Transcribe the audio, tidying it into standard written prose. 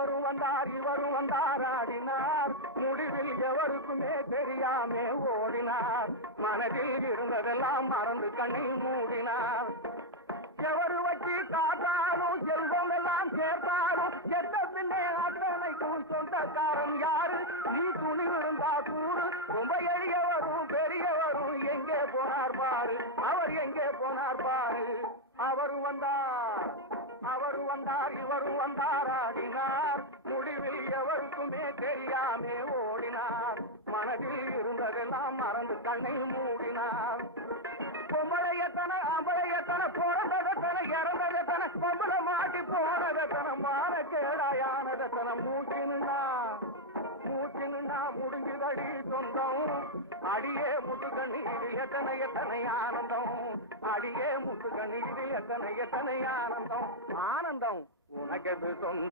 அவரும் வந்தார் இவரும் வந்தார் ஆடினார். முடிவில் எவருக்குமே தெரியாமே ஓடினார். மனதில் இருந்ததெல்லாம் மறந்து கண்ணை மூடினார். எவரு வச்சு காத்தாலும் செல்வம் எல்லாம் சேர்த்தாலும் எத்த பின்னே அத்தனைக்கும் சொந்தக்காரன் யாரு? நீ துணி விழுந்தா கூறு. ரொம்ப எளியவரும் பெரியவரும் எங்கே போனார் பாரு, அவர் எங்கே போனார் பாரு. அவரும் வந்தார் இவரும் வந்தார் ஆடினார். முடிவில் எவருக்குமே தெரியாமே ஓடினார். மனதில் இருந்ததெல்லாம் மறந்து கண்ணை மூடினார். பொம்பளையத்தன ஆம்பளையத்தன பிறந்ததத்தன இறந்ததத்தன பொம்பளை மாட்டி போனதத்தன மான கேடாயானதத்தன மூச்சினுண்ணா முடிஞ்சுதடி சொந்தம். அடியே முத்துக்கண்ணீர் எத்தனை எத்தனை ஆனந்தம். அடியே முத்துக்கண்ணீர் எத்தனை எத்தனை ஆனந்தம். ஆனந்தம் உனக்கெது சொந்தம்.